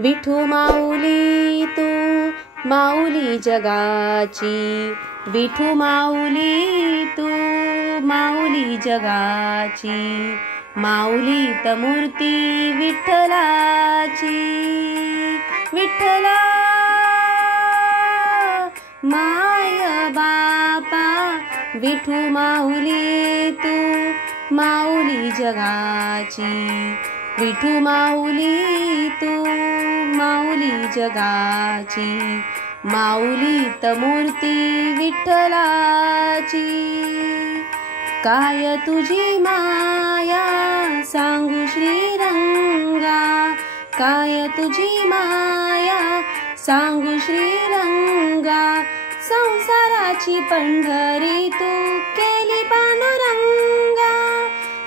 विठू माऊली तू माऊली जगाची, विठू माऊली तू माऊली जगाची, माऊली तमूर्ती विठ्ठलाची। विठ्ठला माय बापा, विठू माऊली तू माऊली जगाची, विठू माऊली तू माऊली जगाची, माऊली तमूर्ती विठ्ठलाची। काय तुझी माया सांगू श्रीरंगा, काय तुझी माया सांगू श्रीरंगा, संसाराची पंढरी तू केली पांडुरंगा।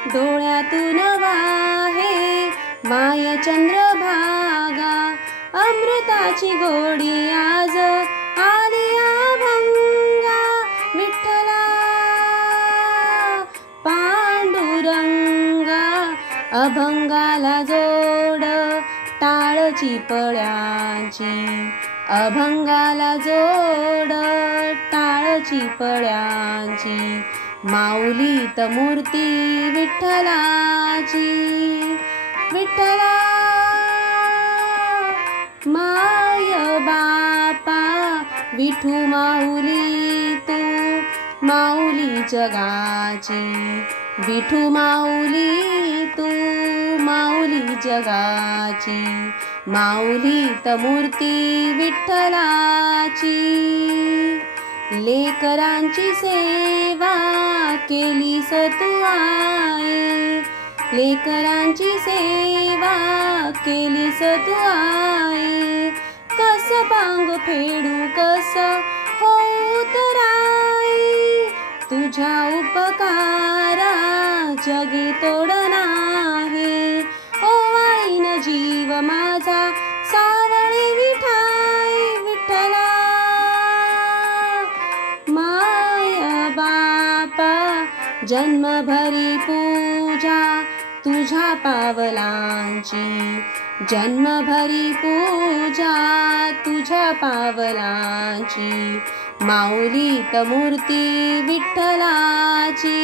डोळ्यातून वाहे माय चंद्रभागा, अमृताची गोडी आज आली अभंगा। विठ्ठला पांडुरंगा, अभंगाला जोड टाळची पळ्यांची, अभंगाला जोड टाळची पळ्यांची, माऊली तमूर्ती विठ्ठलाची। विठ्ठला माय बापा, विठू माऊली तू माऊली जगाची, विठू माऊली तू माऊली जगाची, माऊली तमूर्ती विठ्ठलाची। लेकरांची सेवा केलीस तू आई, लेकरांची सेवा केलीस तू आई, कस पांग फेडू कस होऊ तराई, तुझ्या उपकारा जगी तोड नाही। ओवाळीन जीव माझा सावळी विठाई, विठ्ठला माय बापा, जन्मभरी पूजा तुझ्या पावलांची, जन्मभरी पूजा तुझ्या पावलांची, माऊली तमूर्ती विठ्ठलाची।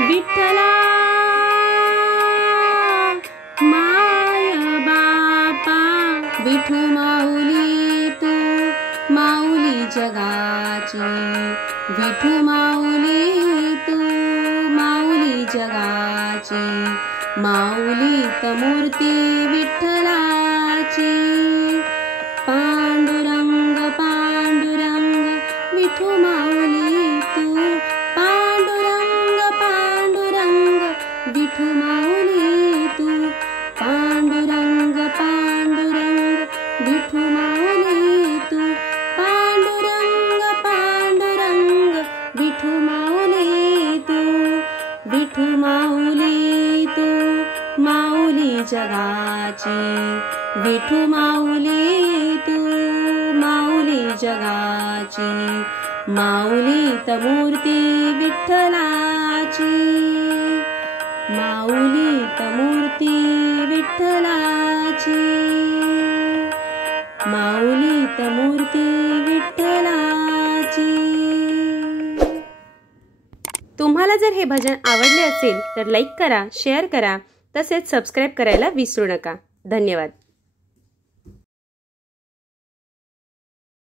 विठ्ठला माय बापा, विठू माऊली तू माऊली जगाची, विठू माऊली तू माऊली जगाची, माऊली तमूर्ती विठ्ठलाची। पांडुरंग पांडुरंग विठू माऊली तू, पांडुरंग पांडुरंग विठू माऊली तू, पांडुरंग पांडुरंग विठू माऊली तू, पांडुरंग पांडुरंग विठू माऊली तू, विठू माऊली तू माऊली जगाची, विठू माऊली तू माऊली जगाची, माऊली तमूर्ती विठ्ठलाची, माऊली तमूर्ती विठ्ठलाची, माऊली तमूर्ती विठ्ठलाची। तुम्हाला जर हे भजन आवडले असेल तर लाईक करा, शेअर करा, तसेच सबस्क्राईब करायला विसरू नका। धन्यवाद।